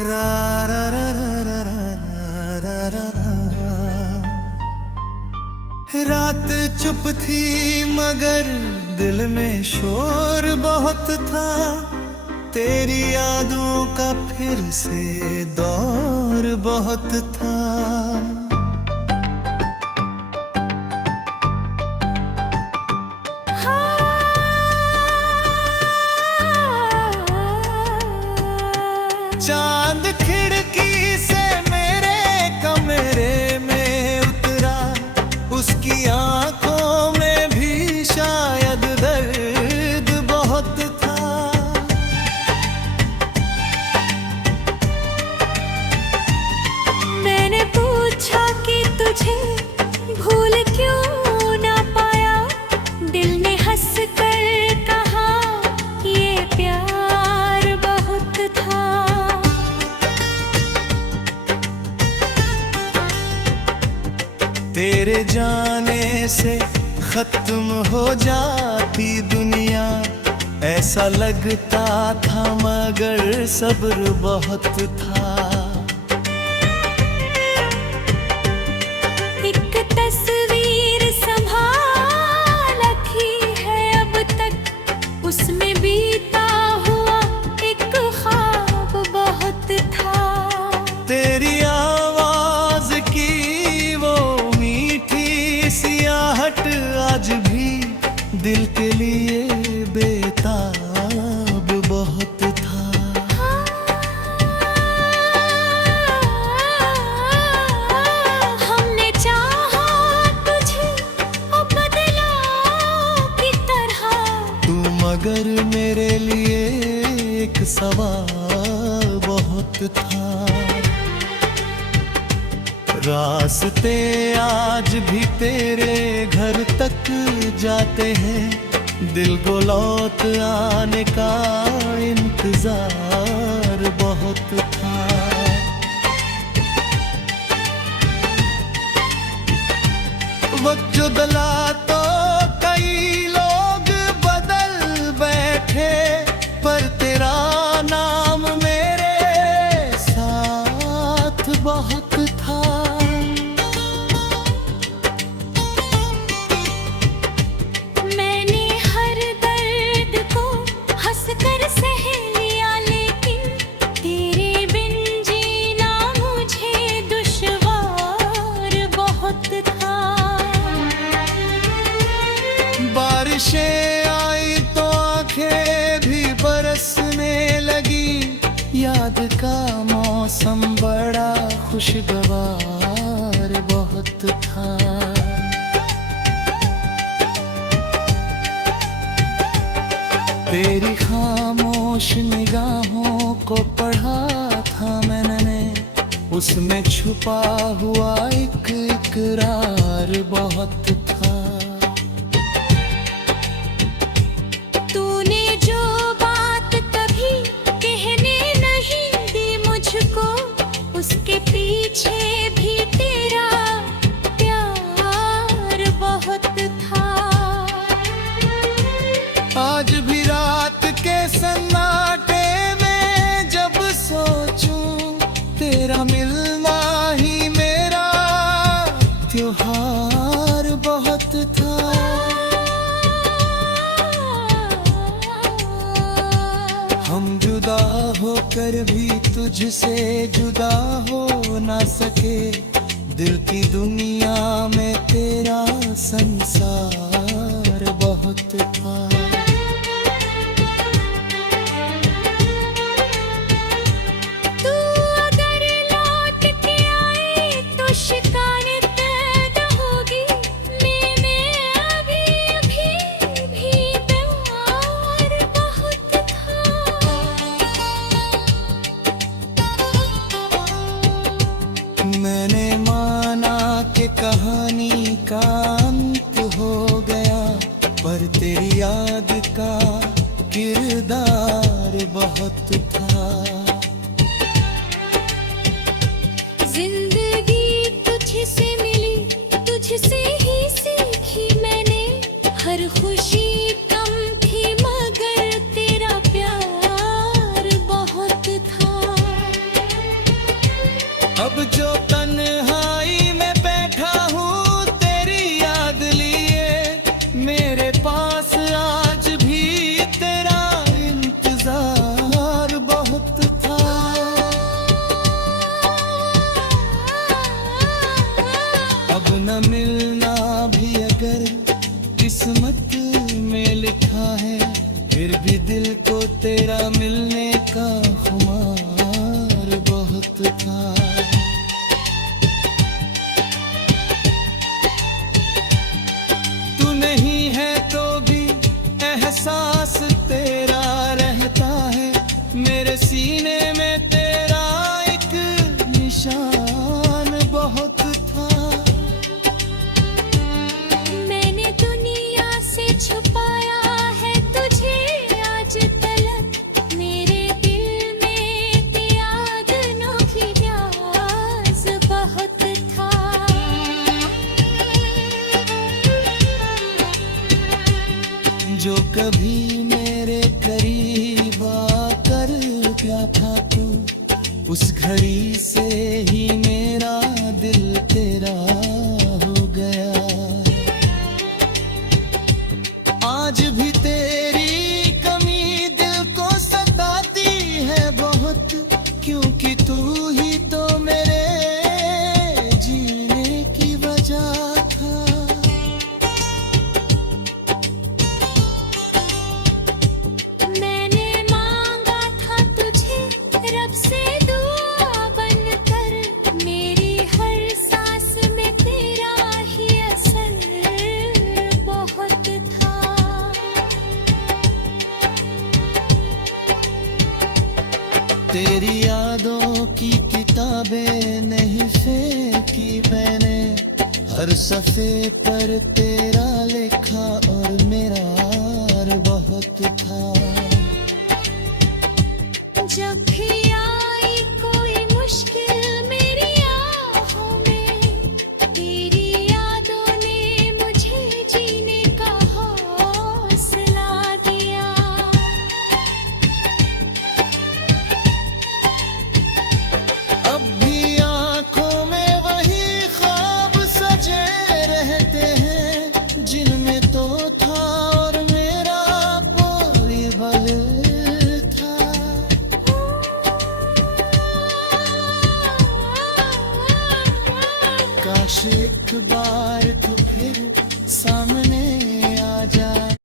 रा रा रा रा रा रा रा रा। रात चुप थी मगर दिल में शोर बहुत था, तेरी यादों का फिर से दौर बहुत था। चांद खिड़की से मेरे कमरे में उतरा, उसकी आंखों में भी शायद दर्द बहुत था। मैंने पूछा कि तुझे भूल क्यों ना पाया, दिल ने हंस कर कहा ये प्यार बहुत था। तेरे जाने से खत्म हो जाती दुनिया, ऐसा लगता था मगर सब्र बहुत था। एक तस्वीर संभाल रखी है अब तक, उसमें बीता हुआ एक ख्वाब बहुत था। तेरी आवाज की वो सियाहट आज भी दिल के लिए बेताब बहुत था। हमने चाहा तुझे अब बदलाव की तरह, तू मगर मेरे लिए एक सवाल बहुत था। रास्ते आज भी तेरे घर तक जाते हैं, दिल को लौट आने का इंतजार बहुत था। वक्त जो दला तो कई लोग बदल बैठे, पर तेरा नाम मेरे साथ बहुत था। मैंने हर दर्द को हंसकर सह लिया, लेकिन तेरे बिन जीना मुझे दुश्वार बहुत था। बारिशें आई तो आंखें भी बरसने लगी, याद का मौसम बड़ा खुशगवार बहुत था। तेरी खामोश निगाहों को पढ़ा था मैंने, उसमें छुपा हुआ एक इकरार बहुत था। तूने जो बात कभी कहने नहीं दी मुझको, उसके पीछे भी तेरा प्यार बहुत था। आज भी रात के सन्नाटे में जब सोचूं, तेरा मिलना ही मेरा त्योहार बहुत था। हम जुदा होकर भी तुझसे जुदा हो ना सके, दिल की दुनिया में तेरा संसार बहुत था। तू अगर लौट के आए तो शिकायत न होगी, मैंने अभी भी प्यार बहुत था। मैंने माना कि कहानी का अंत हो गया, पर तेरी याद का किरदार बहुत था। जिंदगी तुझसे मिली, तुझसे ही सीखी मैंने, हर खुशी कम थी मगर तेरा प्यार बहुत था। किस्मत में लिखा है, फिर भी दिल को तेरा मिलने का खुमार बहुत था। तू नहीं है तो भी एहसास तेरा रहता है, मेरे सीने में तेरा एक निशान बहुत था। मैंने दुनिया से छुपाया है तुझे आज तलक, मेरे दिल में त्यागनों की प्यास बहुत था। जो कभी मेरे करीब आकर गया था तू, उस घड़ी से ही मेरा दिल तेरा हो गया। आज भी तेरी कमी दिल को सताती है बहुत, क्योंकि तू ही तो मेरे जीने की वजह था। मैंने मांगा था तुझे रब से दुआ बनकर, मेरी हर सांस में तेरा ही असर बहुत था। तेरी यादों की किताबें नहीं फेंकी मैंने, हर सफ़े पर तेरा लिखा और मेरा बहुत था। जब भी आई कोई मुश्किल मेरी आहों में, तेरी यादों ने मुझे जीने का हौसला दिया। अब भी आँखों में वही ख्वाब सजे रहते हैं, जिनमें तो था और मेरा पोरीबल था। काश एक बार तू फिर सामने आ जाए।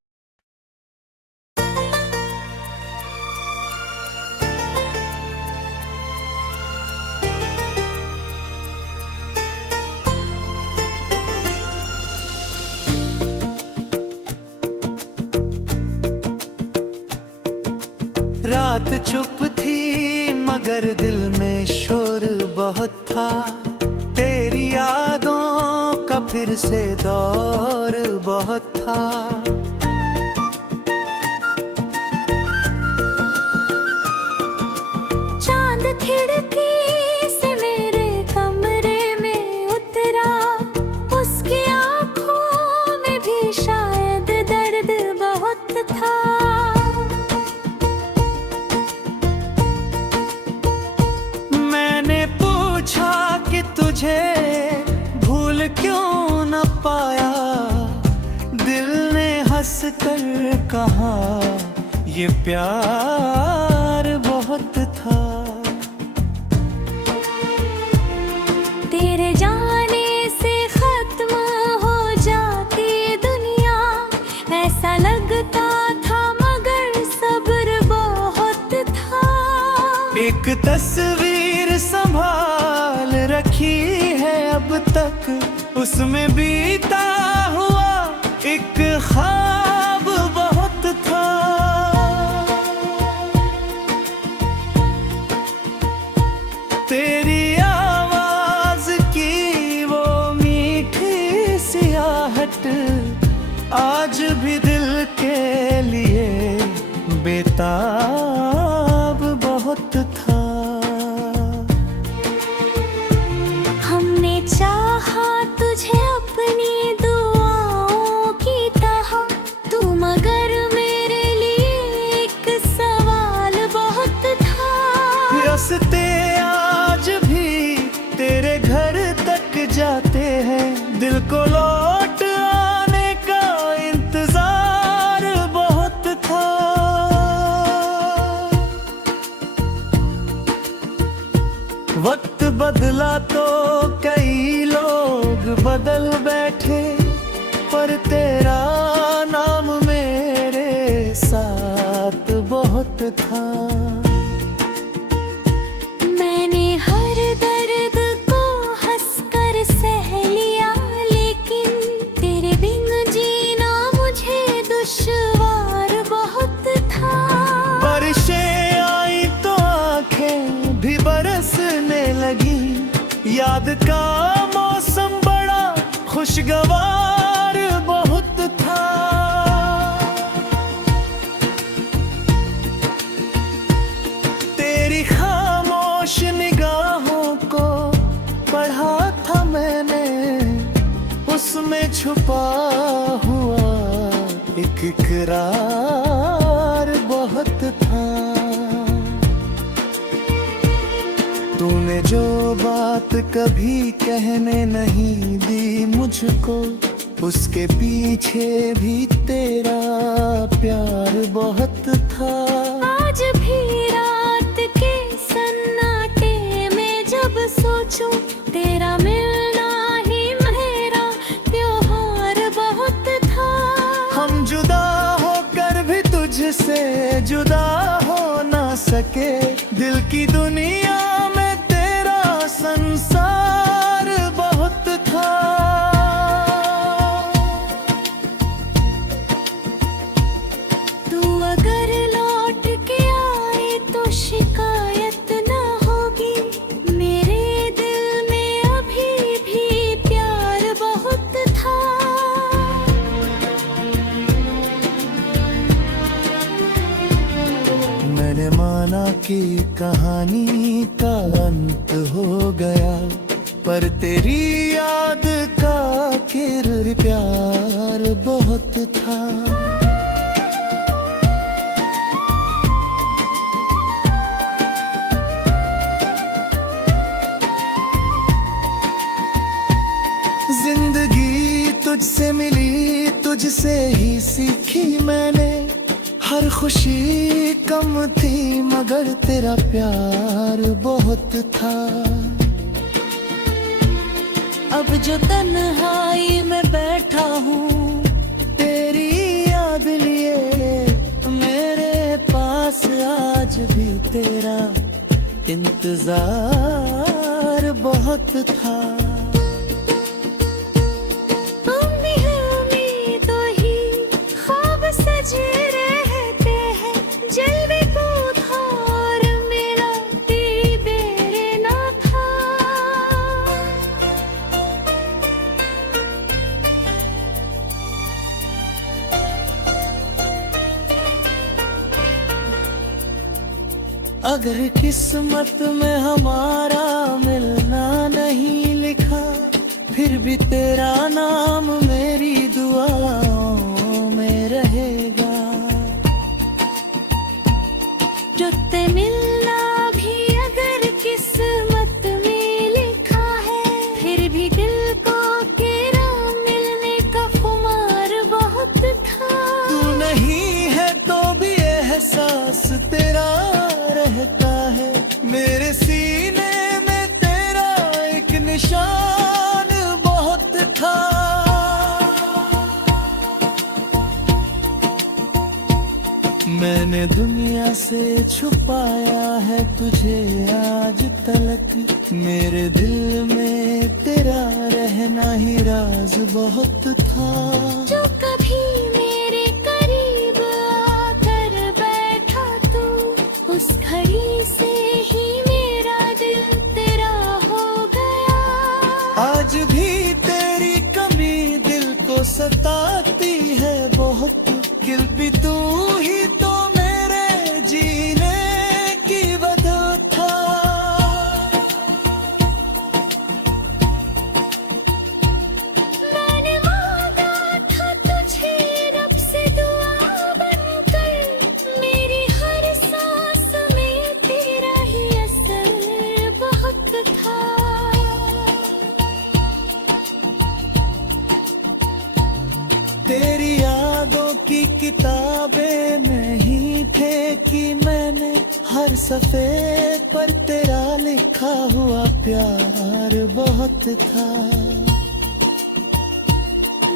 रात चुप थी मगर दिल में शोर बहुत था, तेरी यादों का फिर से दौर बहुत था। चांद खिड़की से मेरे कमरे में उतरा, उसकी आंखों में भी शायद दर्द बहुत था। मैंने पूछा कि तुझे भूल क्यों न पाया, दिल ने हंस कर कहा ये प्यार बहुत था। तेरे जाने से खत्म हो जाती दुनिया, ऐसा लगता था मगर सब्र बहुत था। एक तस्वीर संभाल रखी है अब तक, उसमें बीता हुआ एक ख्वाब बहुत था। तेरी आवाज की वो मीठी सी आहट आज भी दिल के लिए बेताब बहुत था। हमने चाहा तुझे अपनी दुआओं की तरह, तू मगर मेरे लिए एक सवाल बहुत था। रास्ते आज भी तेरे घर तक जाते हैं, दिल को लौट आने का इंतजार बहुत था। वक्त बदला तो कई लोग बदल बैठे, पर तेरा ना था। मैंने हर दर्द को हंसकर सह लिया, लेकिन तेरे बिन जीना मुझे दुश्वार बहुत था। बारिशें आई तो आंखें भी बरसने लगी, याद का मौसम बड़ा खुशगवार बहुत था। तेरी खामोश निगाहों को पढ़ा था मैंने, उसमें छुपा हुआ एक इकरार बहुत था। तूने जो बात कभी कहने नहीं दी मुझको, उसके पीछे भी तेरा प्यार बहुत था। आज भी रात के सन्नाटे में जब सोचूं, तेरा मिलना ही मेरा त्योहार बहुत था। हम जुदा होकर भी तुझसे जुदा हो ना सके, दिल की दुनिया में तेरा संसार बहुत था। तू अगर लौट के आए तो शिकायत ना होगी, मेरे दिल में अभी भी प्यार बहुत था। मैंने माना कि कहानी का अंत हो गया, पर तेरी याद का फिर प्यार बहुत था। जिंदगी तुझसे मिली, तुझसे ही सीखी मैंने, हर खुशी कम थी मगर तेरा प्यार बहुत था। अब जो तन्हाई में बैठा हूँ तेरी याद लिए, मेरे पास आज भी तेरा इंतजार बहुत था। सजे रहते हैं जलवे को धार, मेरा बेरे ना था। अगर किस्मत में हमारा मिलना नहीं लिखा, फिर भी तेरा नाम मेरी दुआओं में रहेगा। तुझसे मिलना भी अगर किस्मत में लिखा है, फिर भी दिल को तेरा मिलने का खुमार बहुत था। तू नहीं है तो भी एहसास तेरा रहता है, मेरे सीने में तेरा एक निशान बहुत था। मैंने दुनिया से छुपाया है तुझे आज तलक, मेरे दिल में तेरा रहना ही राज बहुत था। जो कभी मेरे करीब आकर बैठा तू, उस घड़ी से ही मेरा दिल तेरा हो गया। आज भी तेरी कमी दिल को सताती है बहुत, किल भी तू ही तो मेरे जीने की वजह था। मैंने मांगा था तुझे रब से दुआ बनकर, मेरी हर सांस में तेरा ही असर बहुत था। तेरी यादों की किताबें नहीं फेंकी मैंने, हर सफ़े पर तेरा लिखा हुआ प्यार बहुत था।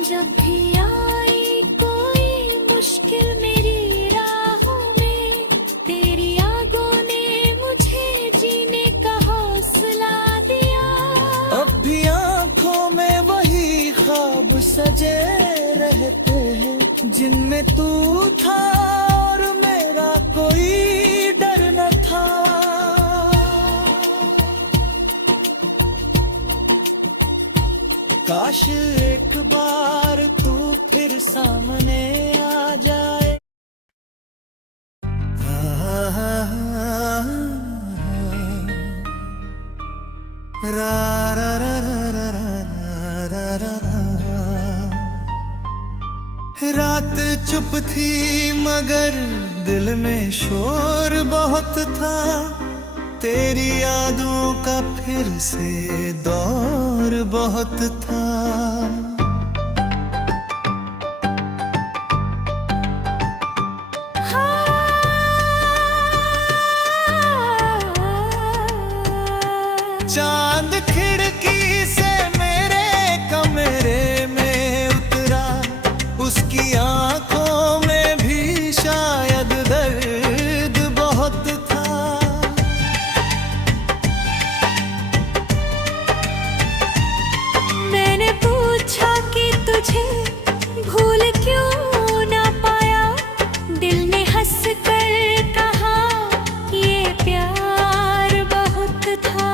जब भी आई कोई मुश्किल मेरी राहों में, जिनमें तू था और मेरा कोई डर न था। काश एक बार तू फिर सामने आ जाए। रा रा रा रा रा रा रा। रात चुप थी मगर दिल में शोर बहुत था। तेरी यादों का फिर से दौर बहुत था। चांद खिड़की से मेरे कमरे में उतरा, उसकी आंखों में भी शायद दर्द बहुत था। मैंने पूछा कि तुझे भूल क्यों ना पाया, दिल ने हंस कर कहा ये प्यार बहुत था।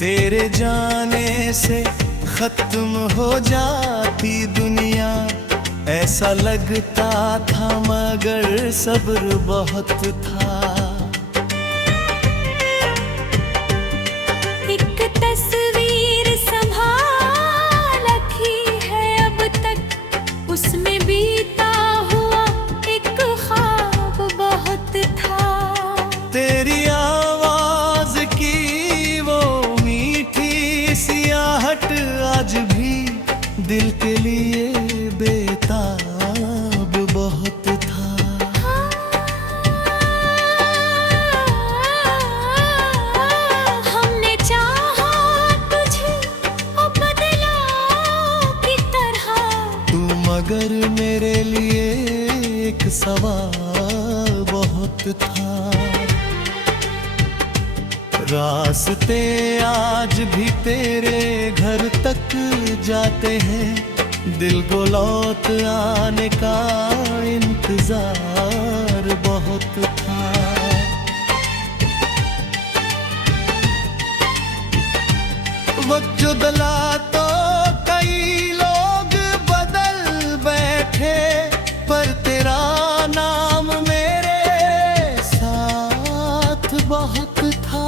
तेरे जाने से खत्म हो जाती दुनिया, ऐसा लगता था मगर सब्र बहुत था। एक तस्वीर संभाल रखी है अब तक, उसमें बीता हुआ एक ख्वाब बहुत था। तेरी आवाज की वो सियाहट आज भी दिल के लिए बेताब बहुत था। हमने चाहा तुझे और बदला की तरह, तू मगर मेरे लिए एक सवाल बहुत था। रास्ते आज भी तेरे घर तक जाते हैं, दिल को लौट आने का इंतजार बहुत था। वक्त जो दला तो कई लोग बदल बैठे, पर तेरा नाम मेरे साथ बहुत था।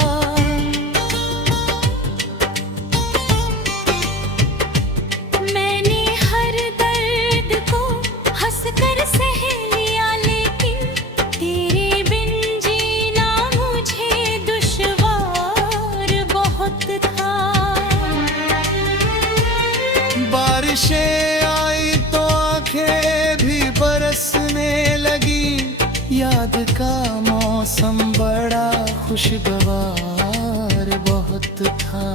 मैंने हर दर्द को हंसकर सह लिया, लेकिन तेरे बिन जीना मुझे दुश्वार बहुत था। बारिशें आई तो आंखें भी बरसने लगी, याद का मौसम बड़ा खुशगवार बहुत था।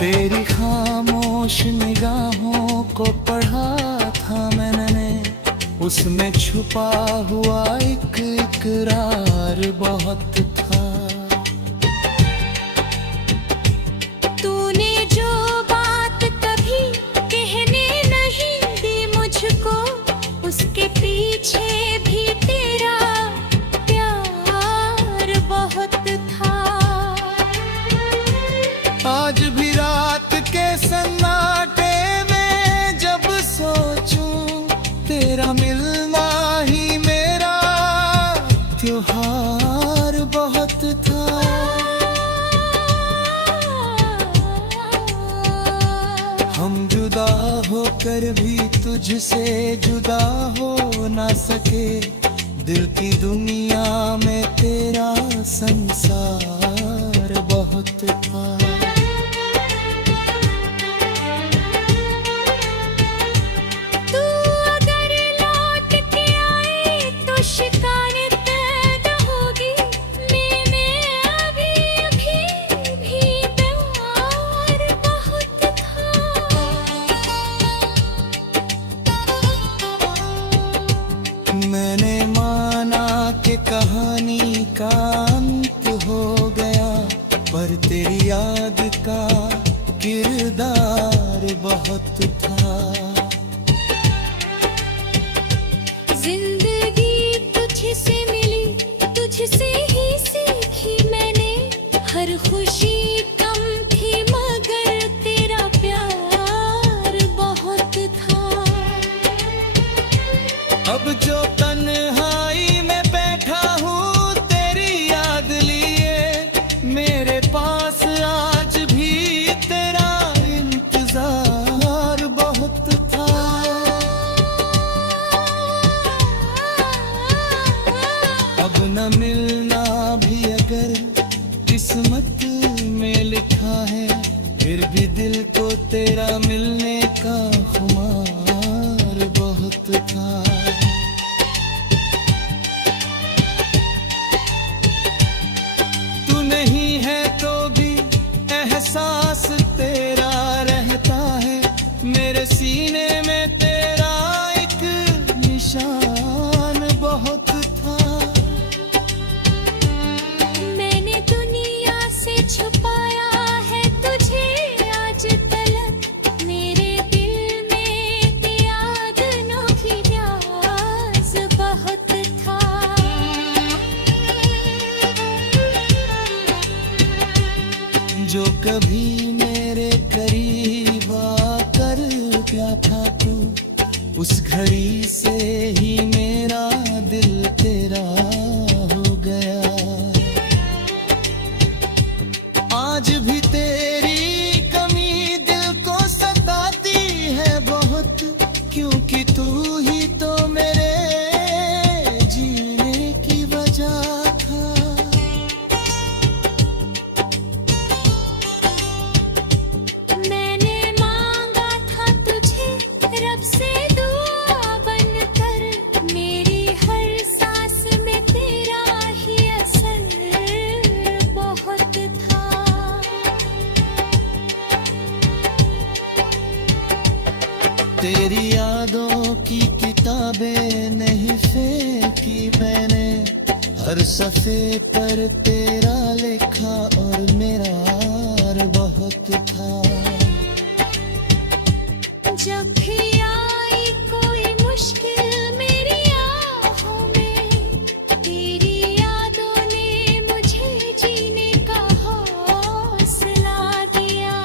तेरी खामोश निगाहों को पढ़ा था मैंने, उसमें छुपा हुआ एक इकरार बहुत था। तूने जो बात कभी कहने नहीं दी मुझको, उसके पीछे भी तेरा प्यार बहुत था। आज भी रात के सन्नाटे में जब सोचूं, तेरा मिलना ही मेरा त्योहार बहुत था। हम जुदा होकर भी तुझसे जुदा हो ना सके, दिल की दुनिया में तेरा संसार बहुत था। तू अगर लौट के आए तो शिकायत न होगी, मैंने अभी भी प्यार बहुत था। मैंने माना कि कहानी का अंत पर तेरी याद का किरदार बहुत था। जिंदगी तुझसे मिली, तुझसे ही सीखी मैंने, हर खुशी कम थी मगर तेरा प्यार बहुत था। अब जो तन्हाई में बैठा हूँ तेरी याद लिए, मेरे पास आज भी तेरा इंतजार बहुत था। अब न मिलना भी अगर किस्मत में लिखा है, फिर भी दिल को तेरा मिलने का खुमार बहुत था। तू नहीं है तो भी एहसास तेरा रहता है, मेरे सीने में तेरा एक निशान बहुत था। मैंने दुनिया से छुपाया है तुझे आज तलक, मेरे दिल में यादों की प्यास बहुत था। जो कभी मेरे करीब आकर क्या था तू, उस घड़ी से ही मेरा दिल तेरा हो गया। आज भी तेरी कमी दिल को सताती है बहुत, क्योंकि तू ही तो मेरे जीने की वजह था। मैंने मांगा था तुझे रब से दुआ बनकर, मेरी हर सांस में तेरा ही असर बहुत था। तेरी यादों की किताबें नहीं फेंकी मैंने, हर सफ़े पर तेरा लिखा और मेरा बहुत था। जब भी आई कोई मुश्किल मेरी आहों में, तेरी यादों ने मुझे जीने का हौसला दिया।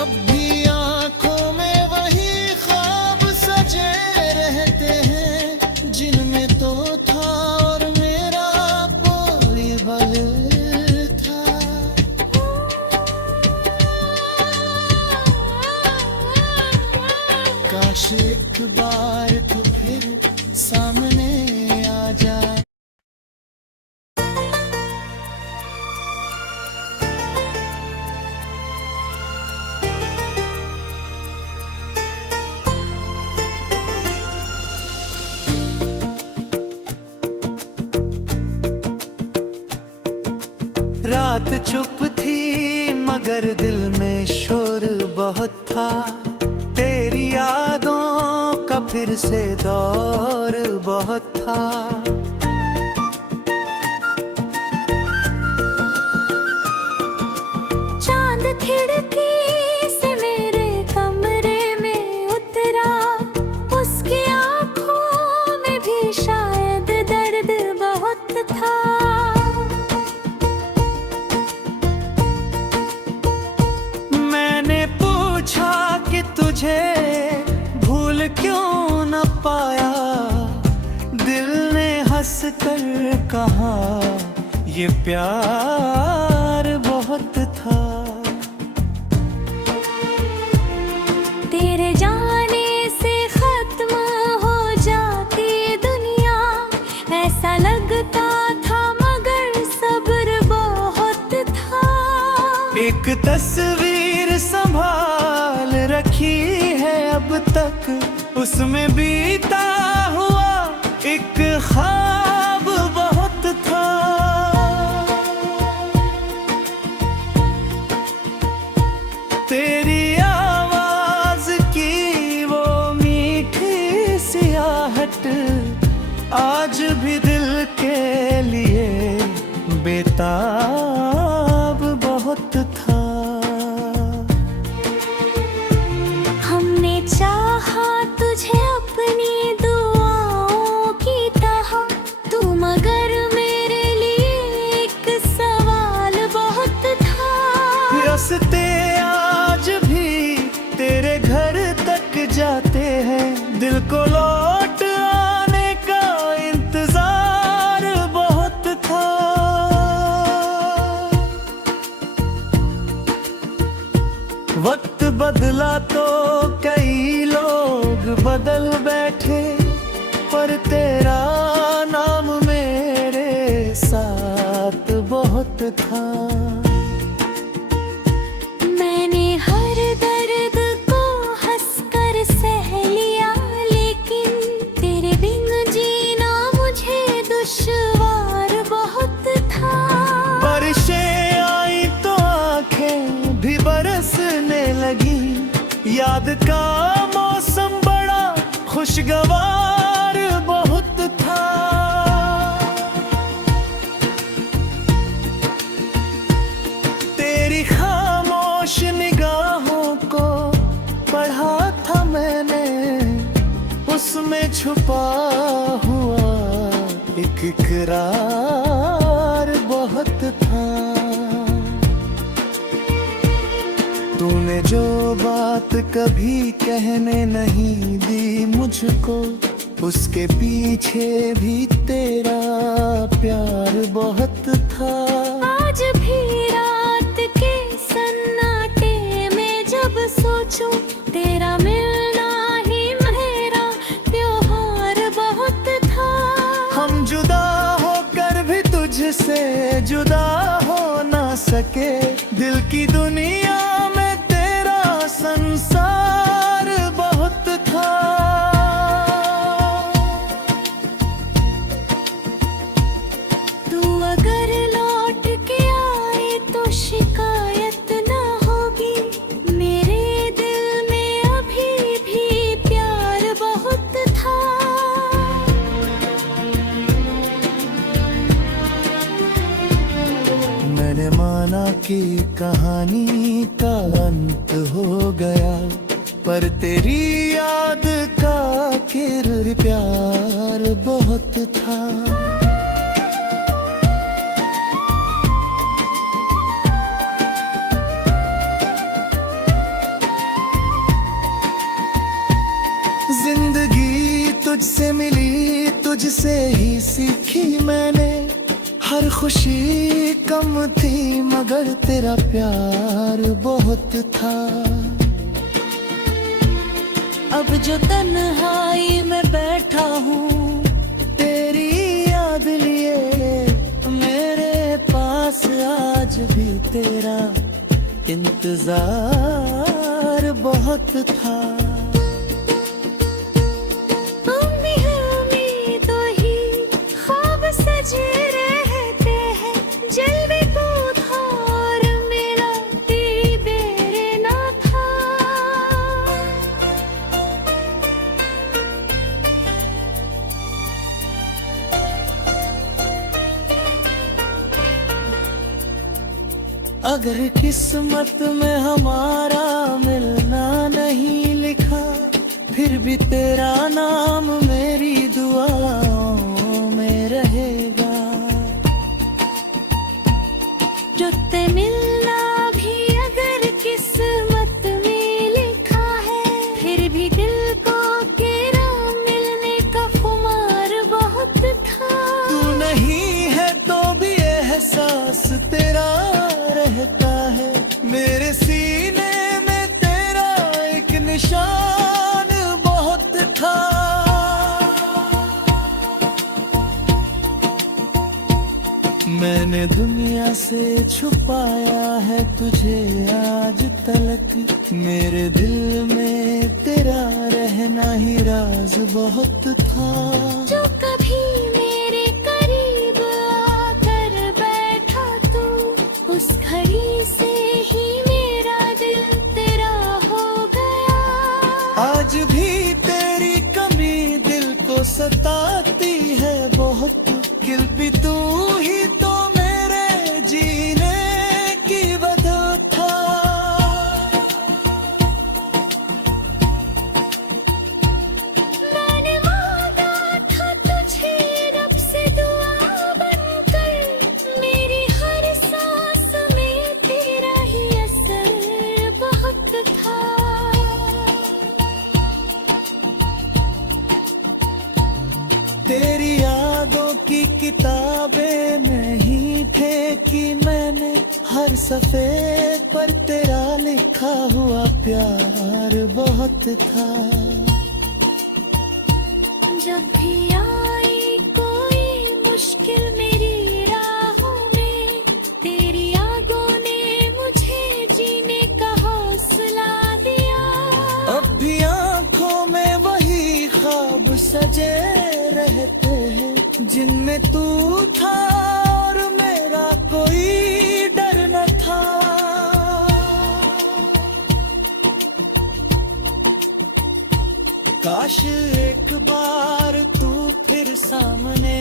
अब भी आँखों में वही ख्वाब सजे रहते हैं, जिनमें तो था और मेरा पोरीबल था। काश एक बार तू फिर सामने आ जाए। रात चुप थी मगर दिल में शोर बहुत था, तेरी यादों का फिर से दौर बहुत था। चांद खिड़की से मेरे कमरे में उतरा, उसकी आंखों में भी शायद दर्द बहुत था। मैंने पूछा कि तुझे भूल क्यों न पाया, दिल ने हंस कर कहा ये प्यार बहुत था। तेरे जाने से खत्म हो जाती दुनिया, ऐसा लगता था मगर सब्र बहुत था। एक तस्वीर संभाल रखी है अब तक, उसमें बीता हुआ एक ख्वाब बहुत था। तेरी आवाज की वो मीठी सी आहट आज आज भी दिल के लिए बेताब बहुत था। हमने चाहा तुझे अपनी दुआओं की तरह, तू मगर मेरे लिए एक सवाल बहुत था। रास्ते आज भी तेरे घर तक जाते हैं, दिल को लौट आने का इंतजार बहुत था। वक्त बदला तो कई लोग बदल बैठे, पर तेरा नाम मेरे साथ बहुत था। मैंने हर दर्द को हंसकर सह लिया, लेकिन तेरे बिन जीना मुझे दुश्वार बहुत था। बारिशें आई तो आंखें भी बरसने लगी, याद का मौसम बड़ा खुशगवार बहुत था। तेरी खामोश निगाहों को पढ़ा था मैंने, उसमें छुपा हुआ एक इकरार बहुत था। तूने जो बात कभी कहने नहीं दी मुझको, उसके पीछे भी तेरा प्यार बहुत था। आज भी रात के सन्नाटे में जब सोचूं, तेरा मिलना ही मेरा त्योहार बहुत था। हम जुदा होकर भी तुझसे जुदा हो ना सके, दिल की दुनिया में तेरा संसार बहुत था। तू अगर लौट के आए तो शिकायत ना होगी, मेरे दिल में अभी भी प्यार बहुत था। मैंने माना कि कहानी का अंत हो गया, पर तेरी याद का फिर प्यार बहुत था। जिंदगी तुझसे मिली, तुझसे ही सीखी मैंने, हर खुशी कम थी मगर तेरा प्यार बहुत था। अब जो तन्हाई में बैठा हूँ, तेरी याद लिए मेरे पास आज भी तेरा इंतजार बहुत था। उम्मीदों ही ख्वाब सजे रहते हैं, जलवे को था और मेरा बेरे ना था। अगर किस्मत में हमारा मिलना नहीं लिखा, फिर भी तेरा नाम मेरी दुआओं में रहेगा। तुझसे मिलना भी अगर किस्मत में लिखा है, फिर भी दिल को तेरा मिलने का खुमार बहुत था। तू नहीं है तो भी एहसास तेरा रहता है, मेरे सीने में तेरा एक निशान बहुत था। मैंने दुनिया से छुपाया है तुझे आज तलक, मेरे दिल में तेरा रहना ही राज बहुत था। जो कभी मेरे करीब आकर बैठा तू, उस घड़ी से ही मेरा दिल तेरा हो गया। आज भी तेरी कमी दिल को सताती है। मुश्किल भी तू ही तो मेरे जीने की वजह था। मैंने मांगा था तुझे रब से दुआ बनकर, मेरी हर सांस में तेरा ही असर बहुत था। तेरी यादों की किताबें नहीं फेंकी मैंने, हर सफ़े पर तेरा लिखा हुआ प्यार बहुत था। जब भी आई कोई मुश्किल मेरी राहों में, तेरी यादों ने मुझे जीने का हौसला दिया। अब भी आंखों में वही ख्वाब सजे रहते हैं, जिनमें तू था और मेरा कोई डर न था। काश एक बार तू फिर सामने